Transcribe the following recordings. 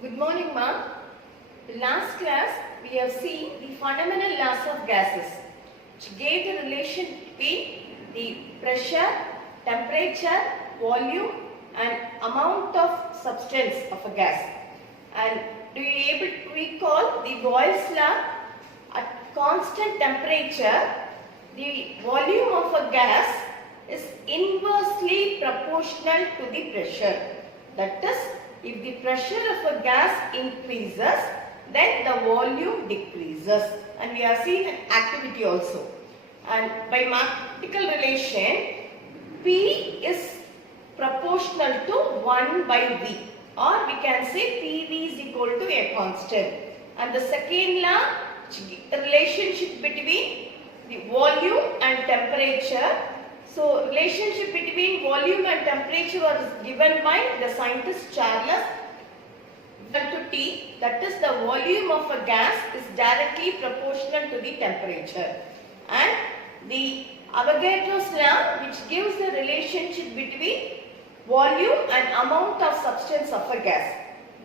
Good morning, ma'am. In last class, we have seen the fundamental laws of gases, which gave the relation between the pressure, temperature, volume, and amount of substance of a gas. And do you able to recall the Boyle's law? At constant temperature, the volume of a gas is inversely proportional to the pressure. That is, if the pressure of a gas increases, then the volume decreases. And we have seen an activity also. And by mathematical relation, P is proportional to 1 by V, or we can say PV is equal to a constant. And the second law, the relationship between the volume and temperature. So, relationship between volume and temperature was given by the scientist Charles to T, that is the volume of a gas is directly proportional to the temperature. And the Avogadro's law, which gives the relationship between volume and amount of substance of a gas.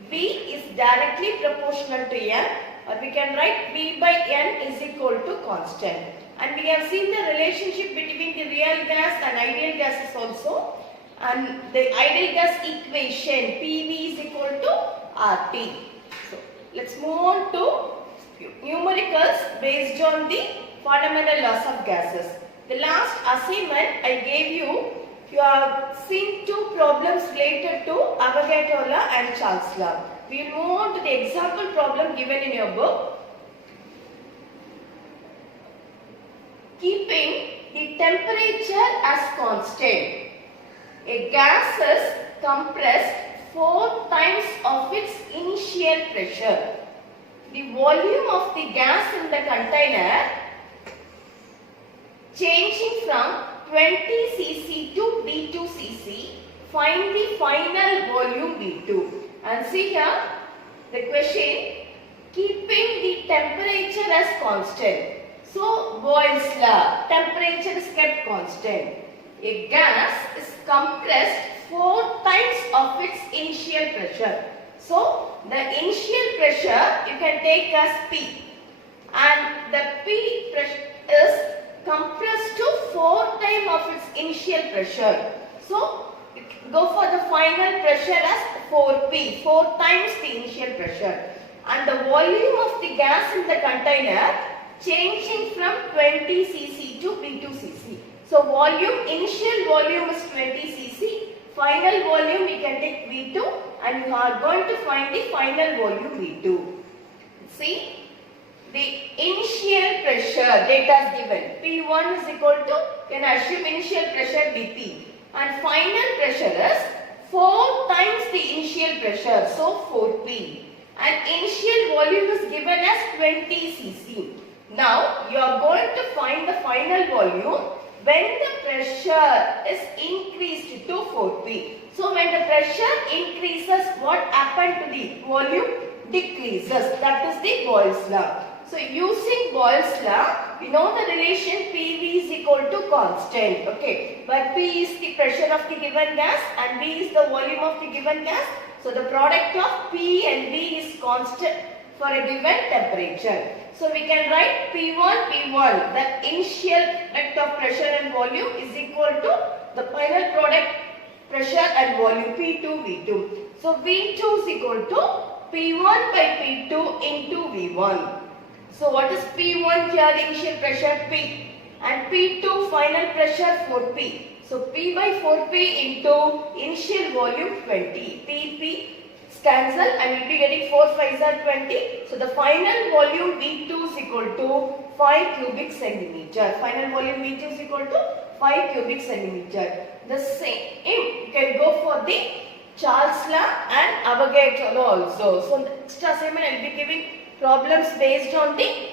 V is directly proportional to N, or we can write V by N is equal to constant. And we have seen the relationship between the real gas and ideal gases also. And the ideal gas equation PV is equal to RT. So, let's move on to numericals based on the fundamental laws of gases. The last assignment I gave you, you have seen two problems related to Avogadro law and Charles law. We will move on to the example problem given in your book. Keeping the temperature as constant, a gas is compressed 4 times of its initial pressure. The volume of the gas in the container changing from 20 cc to V2 cc. Find the final volume V2. And see here the question, keeping the temperature as constant. So, Boyle's law, temperature is kept constant. A gas is compressed 4 times of its initial pressure. So, the initial pressure you can take as P, and the P pressure is compressed to 4 times of its initial pressure. So, go for the final pressure as 4P, 4 times the initial pressure. And the volume of the gas in the container changing from 20 cc to V2 cc. So, volume, initial volume is 20 cc, final volume we can take V2, and you are going to find the final volume V2. See, the initial pressure data is given. P1 is equal to, you can assume initial pressure Vp, and final pressure is 4 times the initial pressure, so 4P, and initial volume is given as 20 cc. Now, you are going to find the final volume when the pressure is increased to 4P. So, when the pressure increases, what happened to the volume? Decreases. That is the Boyle's law. So, using Boyle's law, we know the relation PV is equal to constant. Okay, but P is the pressure of the given gas and V is the volume of the given gas. So, the product of P and V is constant for a given temperature. So, we can write P1, the initial product of pressure and volume is equal to the final product pressure and volume P2, V2. So, V2 is equal to P1 by P2 into V1. So, what is P1 here? The initial pressure P, and P2 final pressure 4P. So, P by 4P into initial volume 20. P cancel and we will be getting 4 5s are 20. So, the final volume V2 is equal to 5 cubic centimeter. Final volume V2 is equal to 5 cubic centimeter. The same, you can go for the Charles law and Avogadro law also. So, next assignment I will be giving problems based on the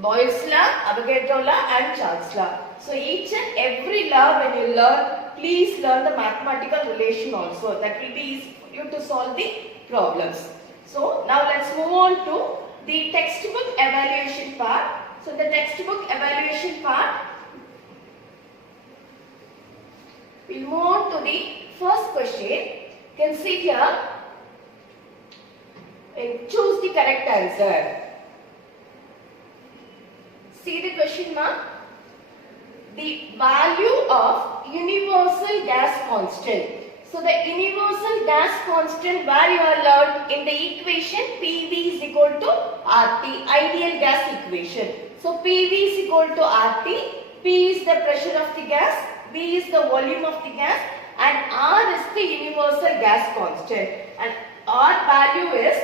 Boyle's law, Avogadro law and Charles law. So, each and every law when you learn, please learn the mathematical relation also. That will be easy for you to solve the problems. So, now let's move on to the textbook evaluation part. So, the textbook evaluation part, we move on to the first question. You can see here And choose the correct answer. See the question mark? The value of universal gas constant. So the universal gas constant where you are learned in the equation PV is equal to RT, ideal gas equation. So PV is equal to RT, P is the pressure of the gas, V is the volume of the gas and R is the universal gas constant. And R value is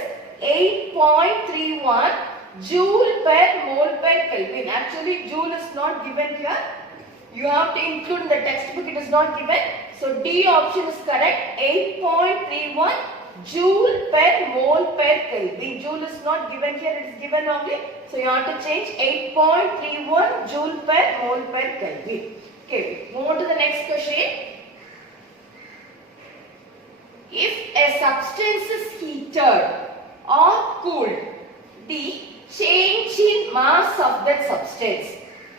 8.31 joule per mole per Kelvin. Actually joule is not given here. You have to include in the textbook, it is not given. So D option is correct. 8.31 joule per mole per Kelvin. Joule is not given here, it is given only. So you have to change 8.31 joule per mole per Kelvin. Okay, move on to the next question. If a substance is heated or cooled, the change in mass of that substance.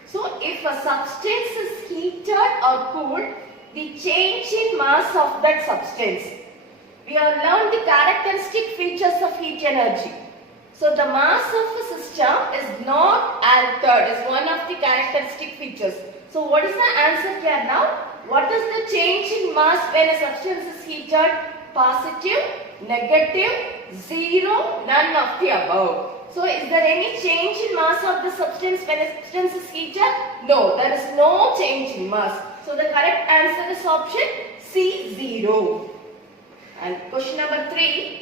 So if a substance is heated or cooled, the change in mass of that substance. We have learned the characteristic features of heat energy. So the mass of a system is not altered, is one of the characteristic features. So what is the answer here now? What is the change in mass when a substance is heated? Positive, negative, zero, none of the above. So is there any change in mass of the substance when a substance is heated? No, there is no change in mass. So the correct answer is option C, 0. And question number 3.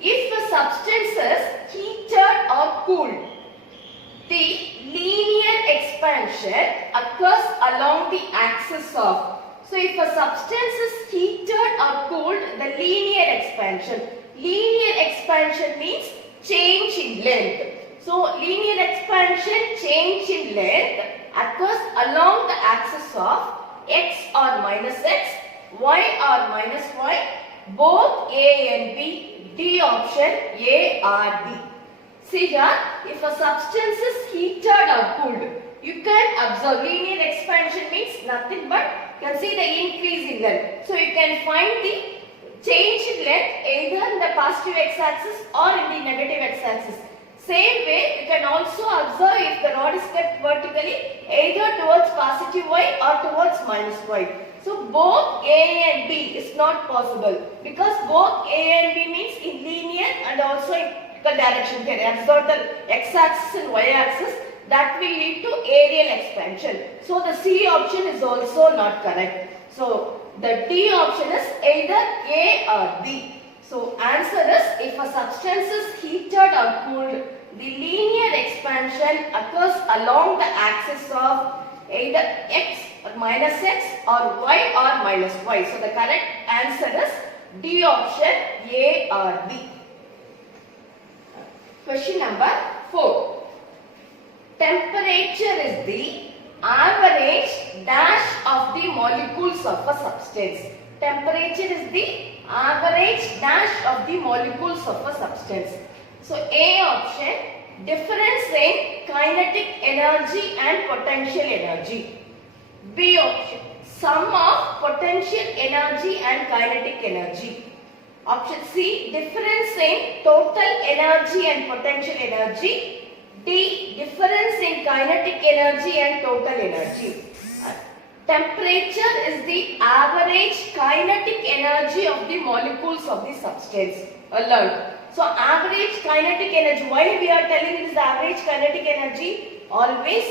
If a substance is heated or cooled, the linear expansion occurs along the axis of. So if a substance is heated or cooled, the linear expansion. Linear expansion means change in length. So linear expansion, change in length occurs along the axis of x or minus x, y or minus y, both A and B, D option A or D. See here, if a substance is heated or cooled, you can observe linear expansion means nothing but you can see the increase in length. So you can find the change in length either in the positive x-axis or in the negative x-axis. Same way, you can also observe if the rod is kept vertically either towards positive y or towards minus y. So both A and B is not possible because both A and B means in linear and also in direction. Can observe the x-axis and y-axis. That will lead to aerial expansion. So the C option is also not correct. So the D option is either A or B. So answer is if a substance is heated or cooled, the linear expansion occurs along the axis of either x or minus x or y or minus y. So the correct answer is D option A or B. Question number 4. Temperature is the average dash of the molecules of a substance. Temperature is the average dash of the molecules of a substance. So A option, difference in kinetic energy and potential energy. B option, sum of potential energy and kinetic energy. Option C, difference in total energy and potential energy. D, difference in kinetic energy and total energy. Temperature is the average kinetic energy of the molecules of the substance. Learned. So average kinetic energy, why we are telling it is average kinetic energy? Always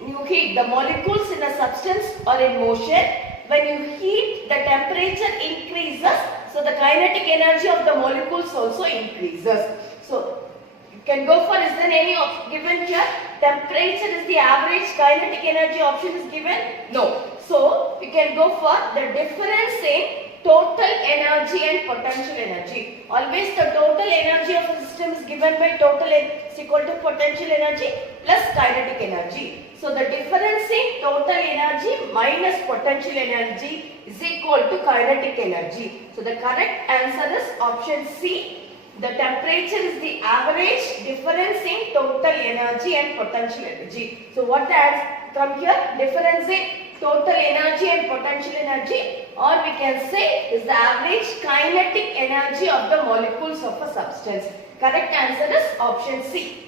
you heat the molecules in a substance or in motion. When you heat, the temperature increases. So the kinetic energy of the molecules also increases. So you can go for, is there any given here? Temperature is the average kinetic energy option is given? No. So you can go for the difference in total energy and potential energy. Always the total energy of a system is given by total is equal to potential energy plus kinetic energy. So the difference in total energy minus potential energy is equal to kinetic energy. So the correct answer is option C. The temperature is the average difference in total energy and potential energy. So what the answer come here? Difference in total energy and potential energy or we can say is the average kinetic energy of the molecules of a substance. Correct answer is option C.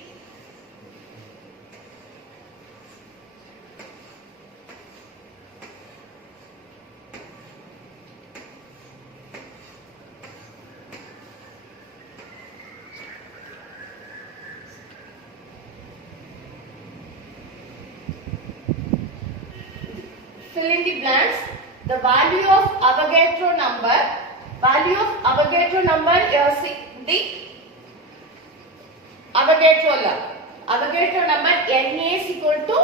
Fill in the blanks. The value of Avogadro number. Value of Avogadro number is the Avogadro law. Avogadro number Na is equal to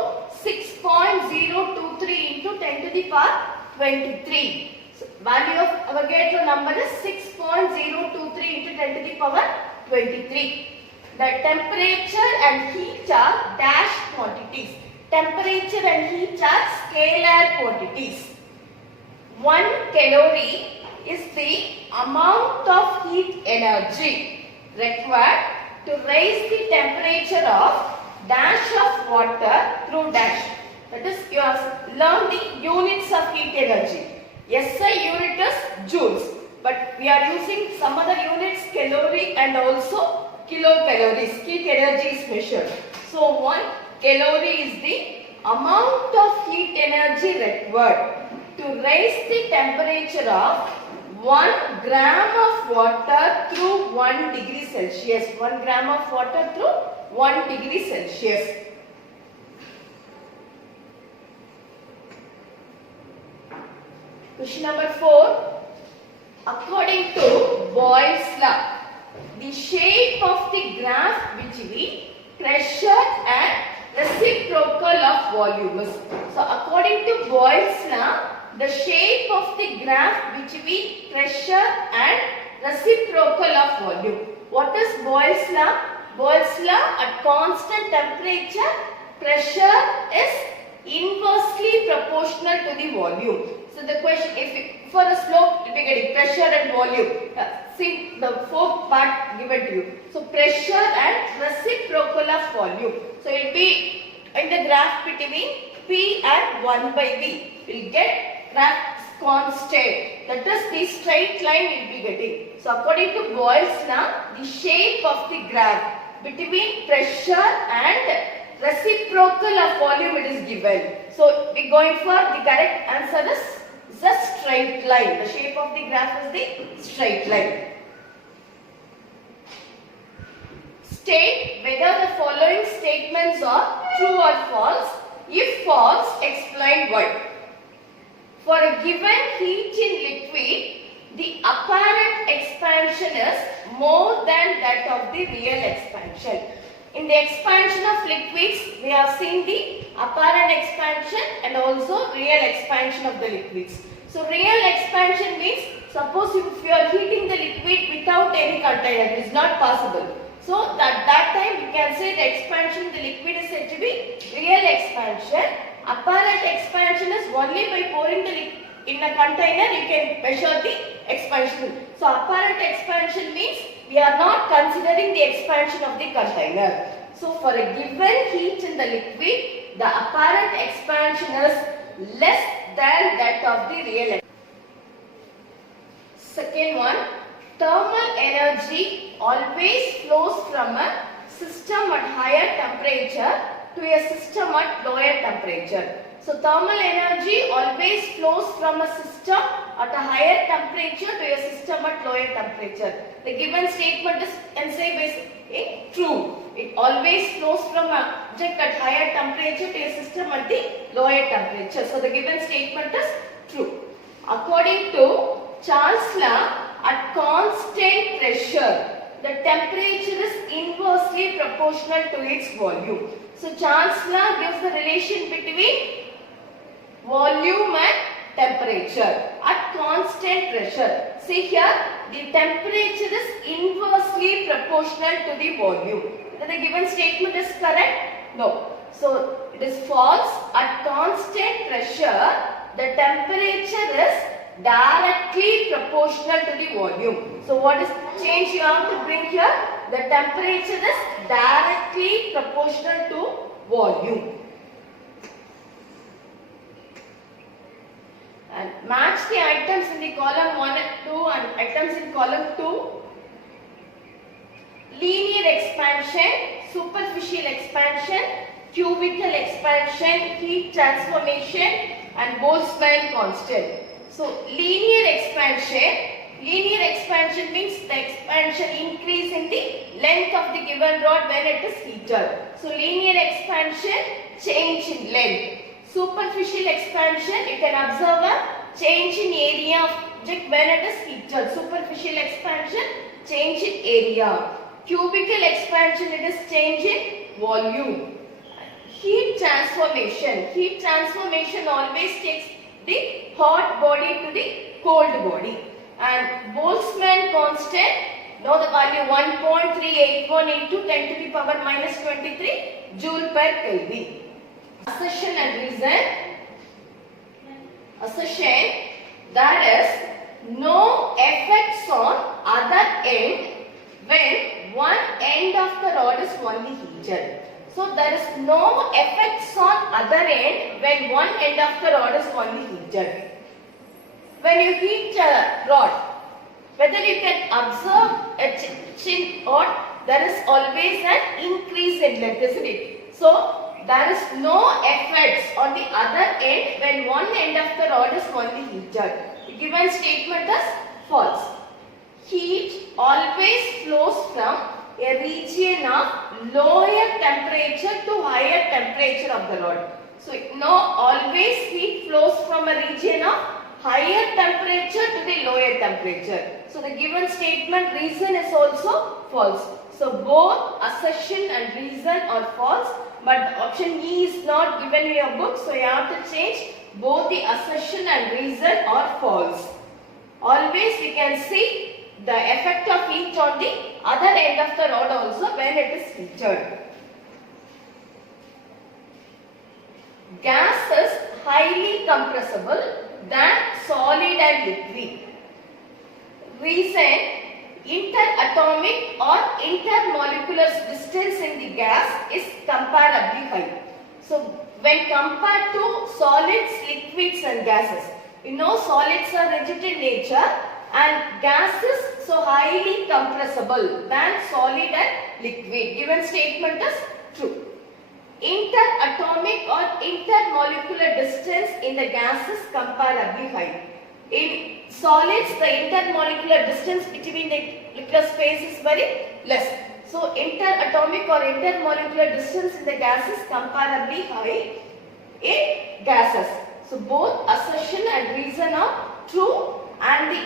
6.023 into 10 to the power 23. So, value of Avogadro number is 6.023 into 10 to the power 23. The temperature and heat are dash quantities. Temperature and heat are scalar quantities. 1 calorie is the amount of heat energy required to raise the temperature of dash of water through dash. That is, you have learned the units of heat energy. SI unit is joules, but we are using some other units, calorie and also kilocalories. Heat energy is measured. So 1 calorie is the amount of heat energy required to raise the temperature of 1 gram of water through 1 degree Celsius. 1 gram of water through 1 degree Celsius. Question number 4. According to Boyle's law, the shape of the graph which we pressure and reciprocal of volume is. So according to Boyle's law, the shape of the graph which we pressure and reciprocal of volume. What is Boyle's law? Boyle's law, at constant temperature, pressure is inversely proportional to the volume. So the question, if for a slope, we get pressure and volume. See the fourth part given to you. So pressure and reciprocal of volume. So it will be in the graph between P and 1 by V. We will get graph constant. That is, the straight line we will be getting. So according to Boyle's law, the shape of the graph between pressure and reciprocal of volume it is given. So we are going for the correct answer is the straight line. The shape of the graph is the straight line. State whether the following statements are true or false. If false, explain why. For a given heat in liquid, the apparent expansion is more than that of the real expansion. In the expansion of liquids, we have seen the apparent expansion and also real expansion of the liquids. So real expansion means, suppose if you are heating the liquid without any container, it is not possible. So that time we can say the expansion in the liquid is said to be real expansion. Apparent expansion is only by pouring the liquid in a container you can measure the expansion. So apparent expansion means we are not considering the expansion of the container. So for a given heat in the liquid, the apparent expansion is less than that of the real expansion. Second one, thermal energy always flows from a system at higher temperature to a system at lower temperature. So thermal energy always flows from a system at a higher temperature to a system at lower temperature. The given statement is basically true. It always flows from an object at higher temperature to a system at the lower temperature. So the given statement is true. According to Charles' law, at constant pressure, the temperature is inversely proportional to its volume. So Charles' law gives the relation between volume and temperature at constant pressure. See here, the temperature is inversely proportional to the volume. Whether the given statement is correct? No. So it is false. At constant pressure, the temperature is directly proportional to the volume. So what is the change you have to bring here? The temperature is directly proportional to volume. and match the items in the column 1 and 2 and items in column 2. Linear expansion, superficial expansion, cubical expansion, heat transformation and Boltzmann constant. So linear expansion means the expansion increase in the length of the given rod when it is heated. So linear expansion, change in length. Superficial expansion, you can observe a change in area of object when it is heated. Superficial expansion, change in area. Cubical expansion, it is change in volume. Heat transformation always takes the hot body to the cold body. And Boltzmann constant, know the value 1.381 into 10 to the power minus 23 joule per Kelvin. Assertion and reason. Assertion, there is no effects on other end when one end of the rod is only heated. So there is no effects on other end when one end of the rod is only heated. When you heat a rod, whether you can observe a chin or there is always an increase in length, isn't it? So there is no effects on the other end when one end of the rod is only heated. The given statement is false. Heat always flows from a region of lower temperature to higher temperature of the rod. So always heat flows from a region of higher temperature to the lower temperature. So the given statement reason is also false. So both assertion and reason are false, but option E is not given in your book, so you have to change. Both the assertion and reason are false. Always we can see the effect of heat on the other end of the rod also when it is heated. Gas is highly compressible than solid and liquid. Reason, interatomic or intermolecular distance in the gas is comparably high. So when compared to solids, liquids and gases, you know solids are rigid in nature and gases so highly compressible than solid and liquid. Given statement is true. Interatomic or intermolecular distance in the gas is comparably high. In solids, the intermolecular distance between the liquid space is very less. So interatomic or intermolecular distance in the gas is comparably high in gases. So both assertion and reason are true, and the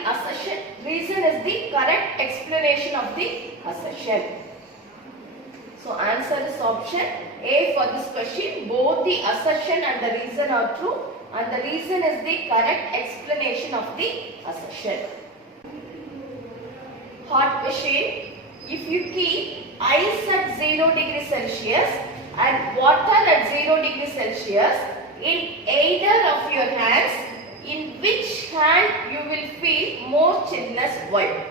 reason is the correct explanation of the assertion. So answer is option A for this question. Both the assertion and the reason are true, and the reason is the correct explanation of the assertion. Hot question. If you keep ice at 0 degrees Celsius and water at 0 degrees Celsius in either of your hands, in which hand you will feel more chillness? Why?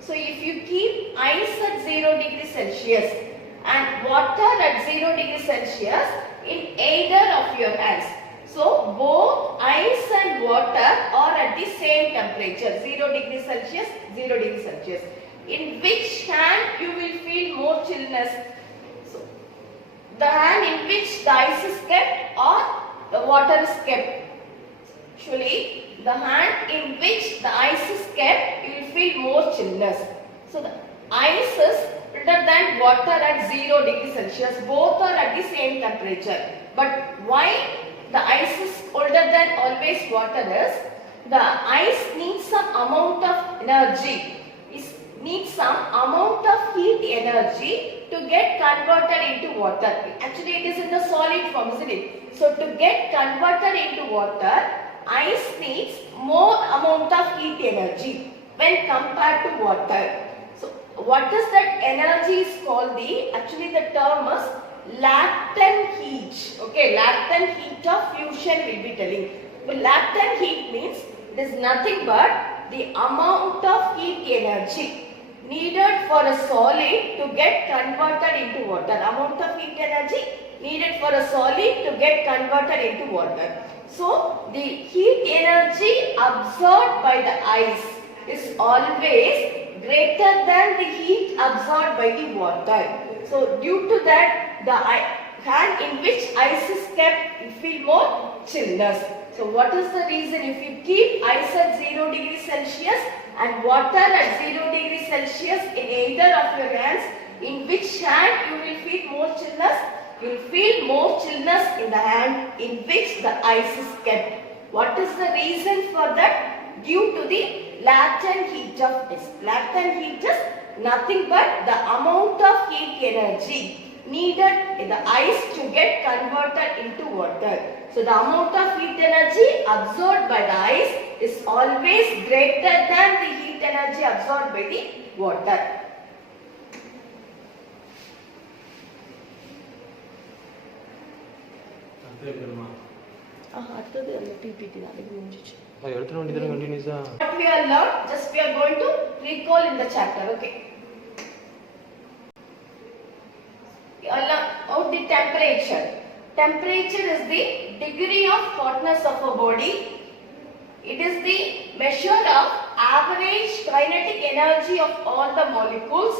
So if you keep ice at 0 degrees Celsius and water at 0 degrees Celsius in either of your hands, so both ice and water are at the same temperature, 0 degrees Celsius, 0 degrees Celsius. In which hand you will feel more chillness? So the hand in which the ice is kept or the water is kept? Actually, the hand in which the ice is kept, you will feel more chillness. So the ice is colder than water at 0 degrees Celsius. Both are at the same temperature. But why the ice is colder than always water is, the ice needs some amount of energy. It needs some amount of heat energy to get converted into water. Actually, it is in the solid form, isn't it? So to get converted into water, ice needs more amount of heat energy when compared to water. So what is that energy is called? Actually the term is latent heat. Okay, latent heat of fusion will be telling. But latent heat means it is nothing but the amount of heat energy needed for a solid to get converted into water. Amount of heat energy needed for a solid to get converted into water. So the heat energy absorbed by the ice is always greater than the heat absorbed by the water. So due to that, the hand in which ice is kept, you feel more chillness. So what is the reason? If you keep ice at 0 degrees Celsius and water at 0 degrees Celsius in either of your hands, in which hand you will feel more chillness? You will feel more chillness in the hand in which the ice is kept. What is the reason for that? Due to the latent heat of ice. Latent heat is nothing but the amount of heat energy needed in the ice to get converted into water. So the amount of heat energy absorbed by the ice is always greater than the heat energy absorbed by the water. What we are learned, just we are going to recall in the chapter, okay. Out the temperature. Temperature is the degree of hotness of a body. It is the measure of average kinetic energy of all the molecules,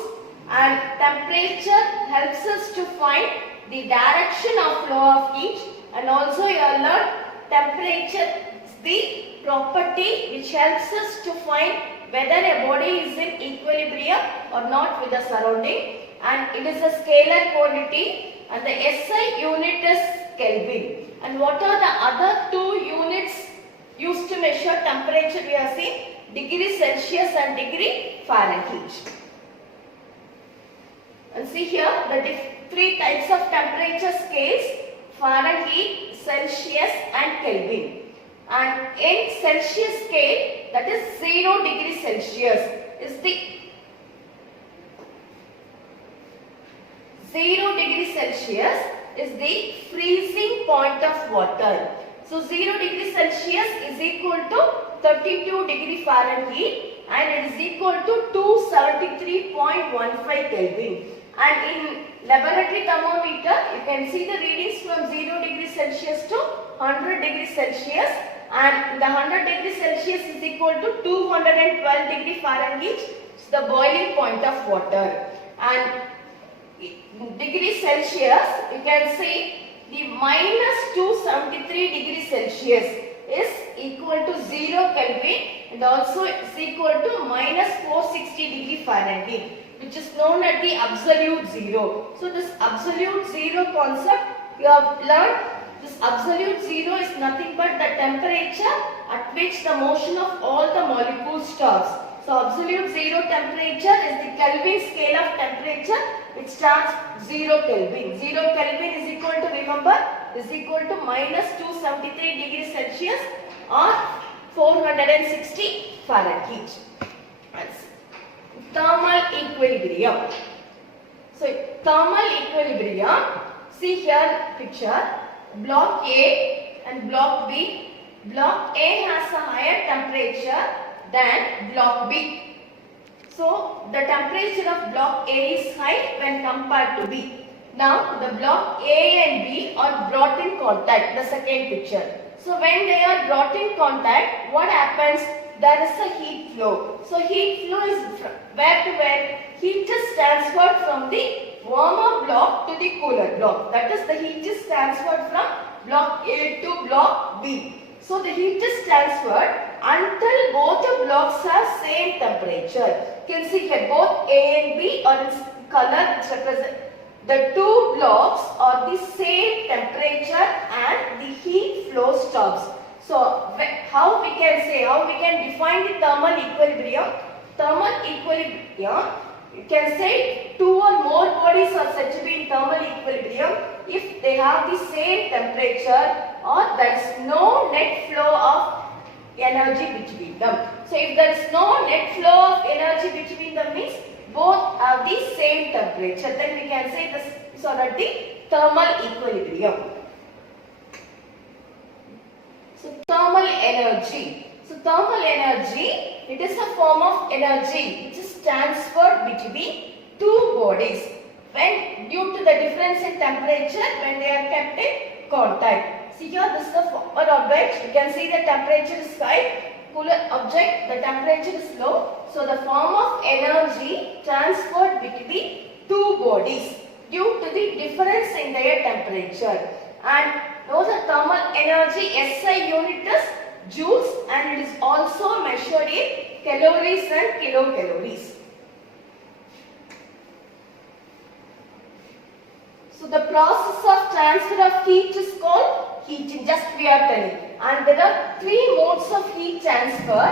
and temperature helps us to find the direction of flow of heat, and also you have learned temperature is the property which helps us to find whether a body is in equilibrium or not with the surrounding, and it is a scalar quantity, and the SI unit is Kelvin. And what are the other two units used to measure temperature? We have seen degree Celsius and degree Fahrenheit. And see here the three types of temperature scales: Fahrenheit, Celsius and Kelvin. And in Celsius scale, that is 0 degrees Celsius is the 0 degrees Celsius is the freezing point of water. So 0 degrees Celsius is equal to 32 degree Fahrenheit and it is equal to 273.15 Kelvin. And in laboratory thermometer, you can see the readings from 0 degrees Celsius to 100 degrees Celsius, and the 100 degrees Celsius is equal to 212 degree Fahrenheit, it's the boiling point of water. And degree Celsius, you can see the minus 273 degrees Celsius is equal to 0 Kelvin and also is equal to minus 460 degree Fahrenheit, which is known as the absolute zero. So this absolute zero concept you have learned. This absolute zero is nothing but the temperature at which the motion of all the molecules stops. So absolute zero temperature is the Kelvin scale of temperature, which starts 0 Kelvin. 0 Kelvin is equal to, remember, is equal to minus 273 degrees Celsius or 460 Fahrenheit. Thermal equilibrium. So thermal equilibrium, see here picture, block A and block B. Block A has a higher temperature than block B. So the temperature of block A is high when compared to B. Now the block A and B are brought in contact, the second picture. So when they are brought in contact, what happens? There is a heat flow. So heat flow is where to where? Heat is transferred from the warmer block to the cooler block. That is, the heat is transferred from block A to block B. So the heat is transferred until both the blocks have same temperature. You can see here both A and B are in color which represent the two blocks are the same temperature and the heat flow stops. So how we can say, how we can define the thermal equilibrium? Thermal equilibrium, you can say two or more bodies are said to be in thermal equilibrium if they have the same temperature or there is no net flow of energy between them. So if there is no net flow of energy between them means both have the same temperature, then we can say this are at the thermal equilibrium. So thermal energy. So thermal energy, it is a form of energy which is transferred between two bodies. when due to the difference in temperature when they are kept in contact. See here, this is the forward object. You can see the temperature is high. Cooler object, the temperature is low. So the form of energy transferred between two bodies due to the difference in their temperature. And those are thermal energy. SI unit is joules and it is also measured in calories and kilocalories. So the process of transfer of heat is called heating, just we are telling. And there are three modes of heat transfer: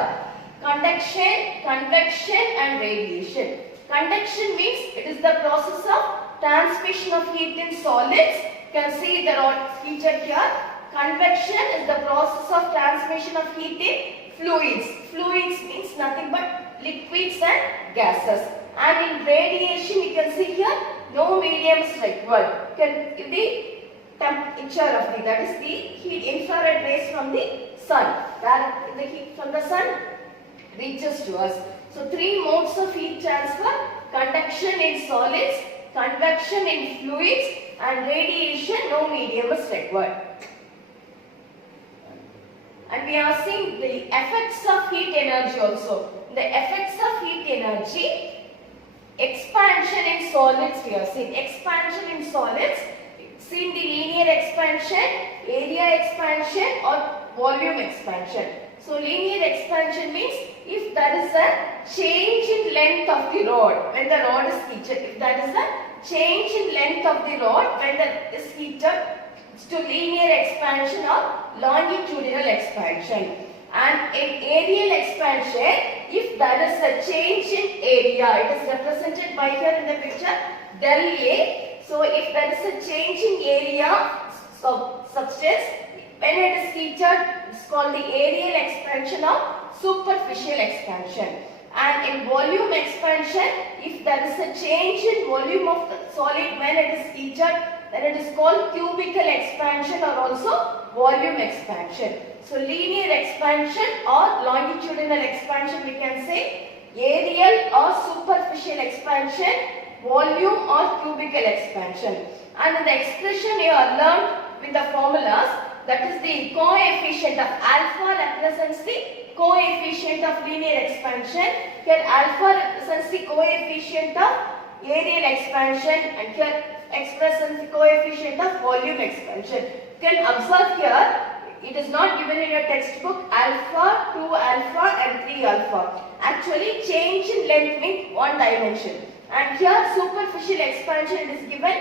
conduction, convection and radiation. Conduction means it is the process of transmission of heat in solids. You can see the rod featured here. Convection is the process of transmission of heat in fluids. Fluids means nothing but liquids and gases. And in radiation, you can see here, no medium is required. Can the temperature of the, that is the heat, infrared rays from the sun. Where the heat from the sun reaches to us. So three modes of heat transfer: conduction in solids, convection in fluids and radiation, no medium is required. And we are seeing the effects of heat energy also. The effects of heat energy: expansion in solids, we have seen expansion in solids, seen the linear expansion, area expansion or volume expansion. So linear expansion means if there is a change in length of the rod when the rod is heated, if there is a change in length of the rod when it is heated, to linear expansion or longitudinal expansion. And in aerial expansion, if there is a change in area, it is represented by here in the picture del A. So if there is a change in area of substance, when it is heated, it's called the aerial expansion or superficial expansion. And in volume expansion, if there is a change in volume of the solid when it is heated, then it is called cubical expansion or also volume expansion. So linear expansion or longitudinal expansion, we can say aerial or superficial expansion, volume or cubical expansion. And in the expression you are learned with the formulas, that is the coefficient of alpha represents the coefficient of linear expansion. Here alpha represents the coefficient of aerial expansion and here expresses the coefficient of volume expansion. You can observe here, it is not given in your textbook alpha, 2 alpha and 3 alpha. Actually change in length means one dimension. And here superficial expansion it is given,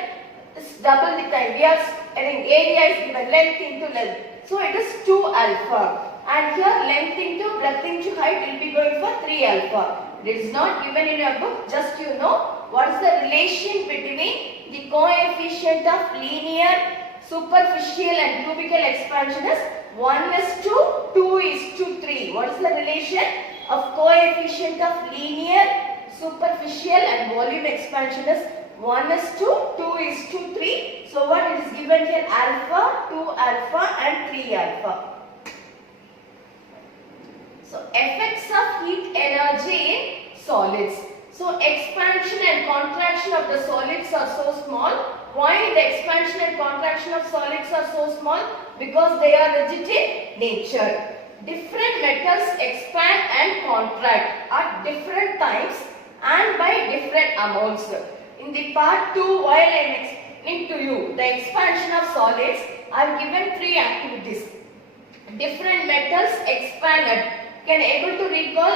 it's double the time. We are having area is given length into length. So it is 2 alpha. And here length into breadth into height will be going for 3 alpha. It is not given in your book, just you know what is the relation between the coefficient of linear, superficial and cubical expansion is 1:2:3. What is the relation of coefficient of linear, superficial and volume expansion is 1:2:3. So what it is given here, alpha, 2 alpha and 3 alpha. So effects of heat energy in solids. So expansion and contraction of the solids are so small. Why the expansion and contraction of solids are so small? Because they are rigid in nature. Different metals expand and contract at different times and by different amounts. In the part 2, while I am explaining to you the expansion of solids, I have given 3 activities. Different metals expanded. Can able to recall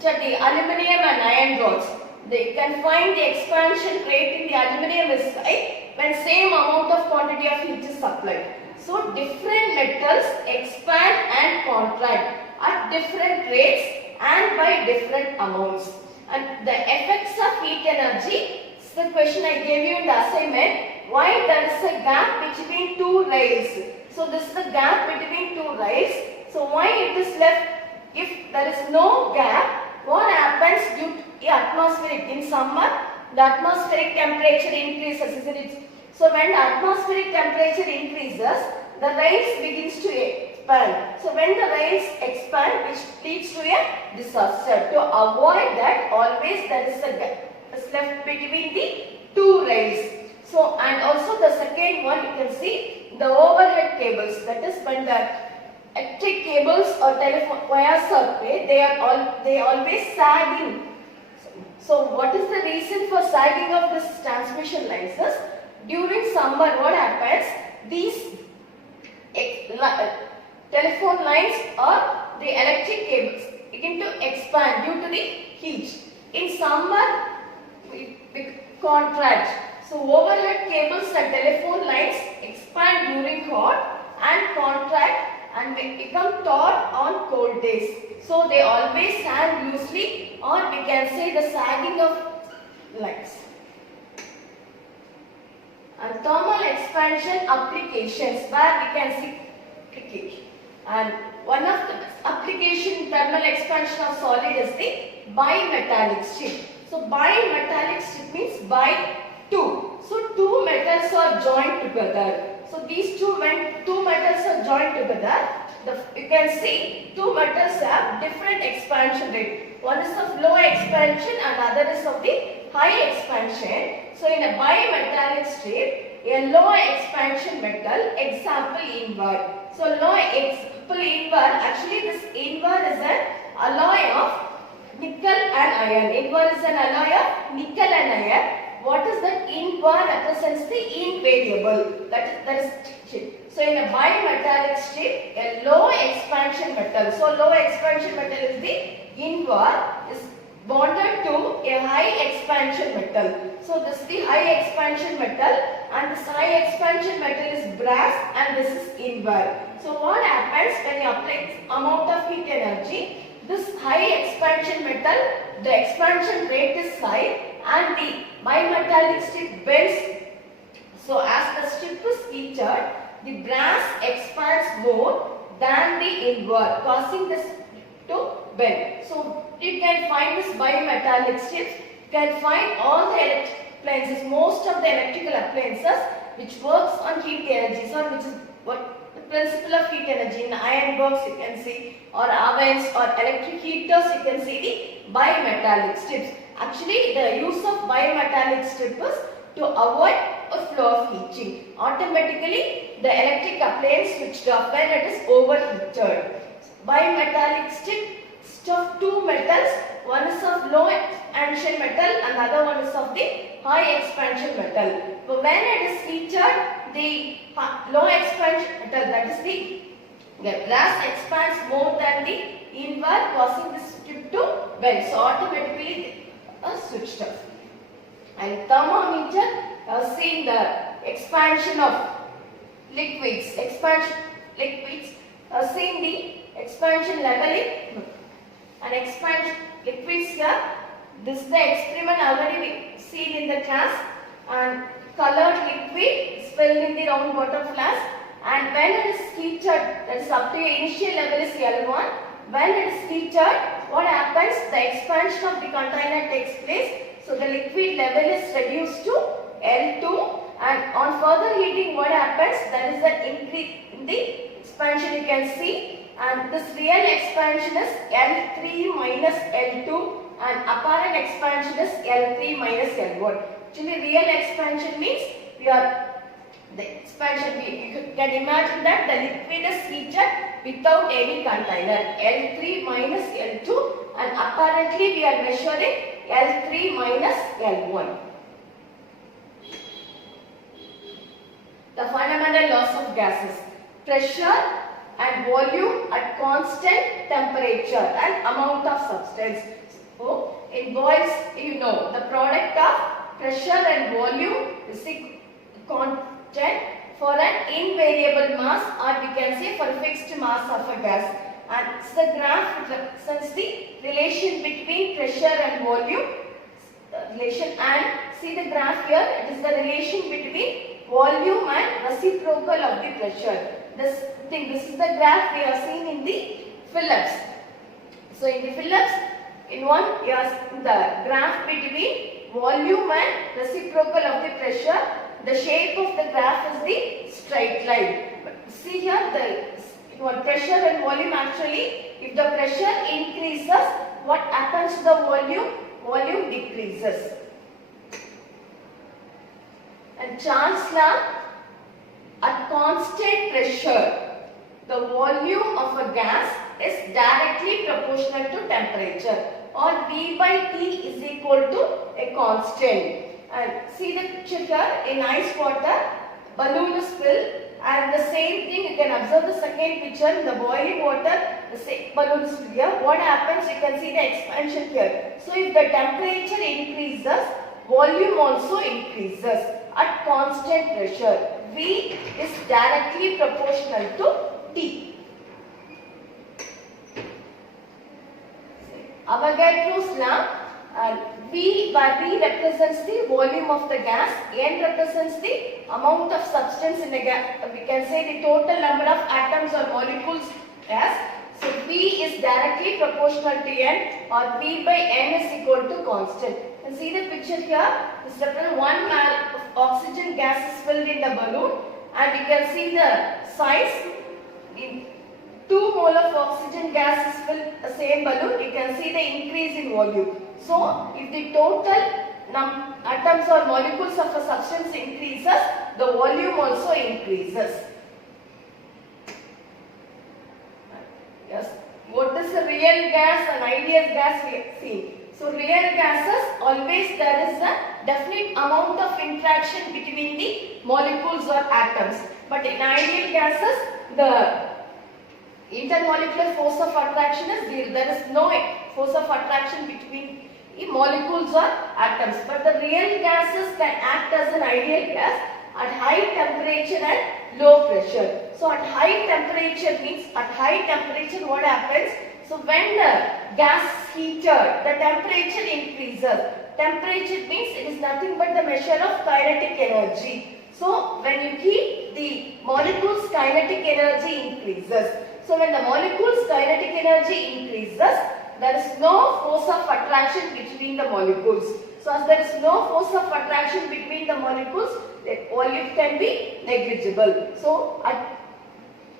the aluminium and iron rods. They can find the expansion rate in the aluminium is high when same amount of quantity of heat is supplied. So different metals expand and contract at different rates and by different amounts. And the effects of heat energy is the question I gave you in the assignment. Why there is a gap between 2 rails? So this is the gap between 2 rails. So why it is left? If there is no gap, what happens due to the atmospheric? In summer, the atmospheric temperature increases, isn't it? So when the atmospheric temperature increases, the rails begins to expand. So when the rails expand, which leads to a disaster. To avoid that, always there is a gap is left between the two rails. So, and also the second one you can see the overhead cables, that is when the electric cables or telephone wires are laid, they always sagging. So what is the reason for sagging of this transmission lines is during summer what happens, these telephone lines or the electric cables begin to expand due to the heat. In summer it contract. So overhead cables and telephone lines expand during hot and contract and become taut on cold days. So they always sag loosely, or we can say the sagging of lines. And thermal expansion applications where we can see leakage. And one of the application in thermal expansion of solid is the bimetallic strip. So bimetallic strip means by two. So two metals are joined together. So these when two metals are joined together, you can see two metals have different expansion rate. One is of low expansion and other is of the high expansion. So in a bimetallic strip, a low expansion metal, example invar. So low example invar, actually this invar is an alloy of nickel and iron. Invar is an alloy of nickel and iron. What is that? Invar represents the invariable. That is it. So in a bimetallic strip, a low expansion metal. So low expansion metal is the invar is bonded to a high expansion metal. So this is the high expansion metal and this high expansion metal is brass and this is invar. So what happens when you apply amount of heat energy? This high expansion metal, the expansion rate is high and the bimetallic strip bends. So as the strip is heated, the brass expands more than the invar, causing this to bend. So you can find this bimetallic strips. You can find all the electric appliances, most of the electrical appliances which works on heat energy, so which is what the principle of heat energy. In iron works you can see, or ovens or electric heaters you can see the bimetallic strips. Actually the use of bimetallic strip is to avoid a flow of heating. Automatically the electric appliance switched off when it is overheated. Bimetallic strip of two metals, one is of low expansion metal and other one is of the high expansion metal. So when it is heated, the low expansion metal, that is the brass expands more than the invar, causing the strip to bend. So automatically switched off. And thermometer seeing the expansion of liquids, seeing the expansion leveling and expansion liquids here. This is the experiment already we seen in the class, and colored liquid is filled in the round bottom flask, and when it is heated, that is up to initial level is L1. When it is heated, what happens? The expansion of the container takes place. So the liquid level is reduced to L2, and on further heating what happens? That is the increase in the expansion you can see, and this real expansion is L3 minus L2 and apparent expansion is L3 minus L1. Actually real expansion means the expansion, you can imagine that the liquid is heated without any container, L3 minus L2, and apparently we are measuring L3 minus L1. The fundamental laws of gases: pressure and volume at constant temperature and amount of substance. So in boys, you know, the product of pressure and volume is constant for an invariable mass, or we can say for a fixed mass of a gas. And it's the graph which represents the relation between pressure and volume relation, and see the graph here, it is the relation between volume and reciprocal of the pressure. This is the graph we have seen in the Phillips. So in the Phillips, in one you have the graph between volume and reciprocal of the pressure. The shape of the graph is the straight line. But see here, the pressure and volume, actually if the pressure increases, what happens to the volume? Volume decreases. and Charles' law, at constant pressure, the volume of a gas is directly proportional to temperature, or V by T is equal to a constant. And see the picture here, in ice water, balloon is filled, and the same thing you can observe the second picture, in the boiling water, the same balloon is filled here. What happens? You can see the expansion here. So if the temperature increases, volume also increases at constant pressure. V is directly proportional to T. Avogadro's law, V represents the volume of the gas, N represents the amount of substance in the gas. We can say the total number of atoms or molecules gas. So V is directly proportional to N, or V by N is equal to constant. And see the picture here, this represents 1 mole of oxygen gas is filled in the balloon, and you can see the size. In 2 mole of oxygen gas is filled the same balloon, you can see the increase in volume. So, if the total atoms or molecules of a substance increases, the volume also increases. Yes. What is a real gas and ideal gas we have seen? So, real gases, always there is a definite amount of interaction between the molecules or atoms. But in ideal gases, the intermolecular force of attraction is zero. There is no force of attraction between the molecules or atoms. But the real gases can act as an ideal gas at high temperature and low pressure. So at high temperature means, at high temperature what happens? So when the gas is heated, the temperature increases. Temperature means it is nothing but the measure of kinetic energy. So when you heat, the molecule's kinetic energy increases. So when the molecule's kinetic energy increases, there is no force of attraction between the molecules. So as there is no force of attraction between the molecules, the volume can be negligible. So at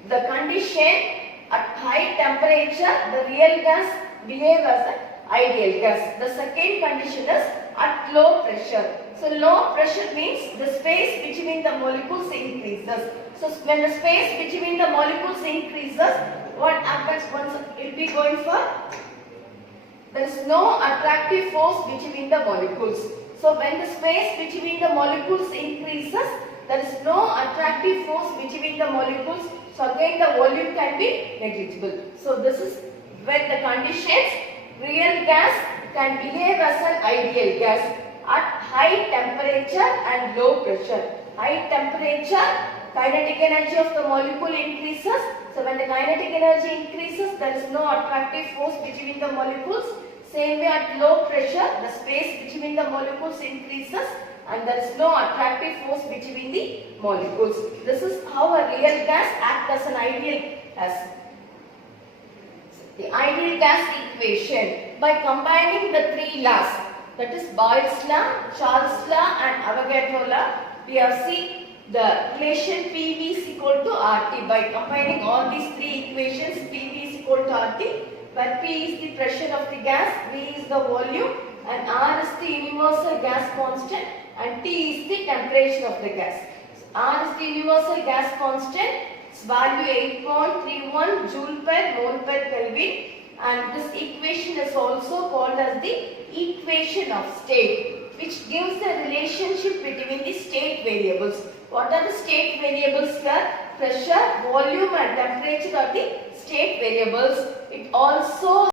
the condition at high temperature, the real gas behaves as an ideal gas. The second condition is at low pressure. So low pressure means the space between the molecules increases. So when the space between the molecules increases, what happens once it will be going for? There is no attractive force between the molecules. So when the space between the molecules increases, there is no attractive force between the molecules. So again the volume can be negligible. So this is when the conditions real gas can behave as an ideal gas at high temperature and low pressure. High temperature, kinetic energy of the molecule increases. So when the kinetic energy increases, there is no attractive force between the molecules. Same way at low pressure, the space between the molecules increases and there is no attractive force between the molecules. This is how a real gas acts as an ideal gas. The ideal gas equation, by combining the three laws, that is Boyle's law, Charles' law and Avogadro law, we have seen the relation PV is equal to RT. By combining all these three equations, PV is equal to RT, where P is the pressure of the gas, V is the volume, and R is the universal gas constant, and T is the temperature of the gas. So R is the universal gas constant, its value 8.31 joule per mole per Kelvin, and this equation is also called as the equation of state, which gives the relationship between the state variables. What are the state variables here? Pressure, volume and temperature are the state variables. It also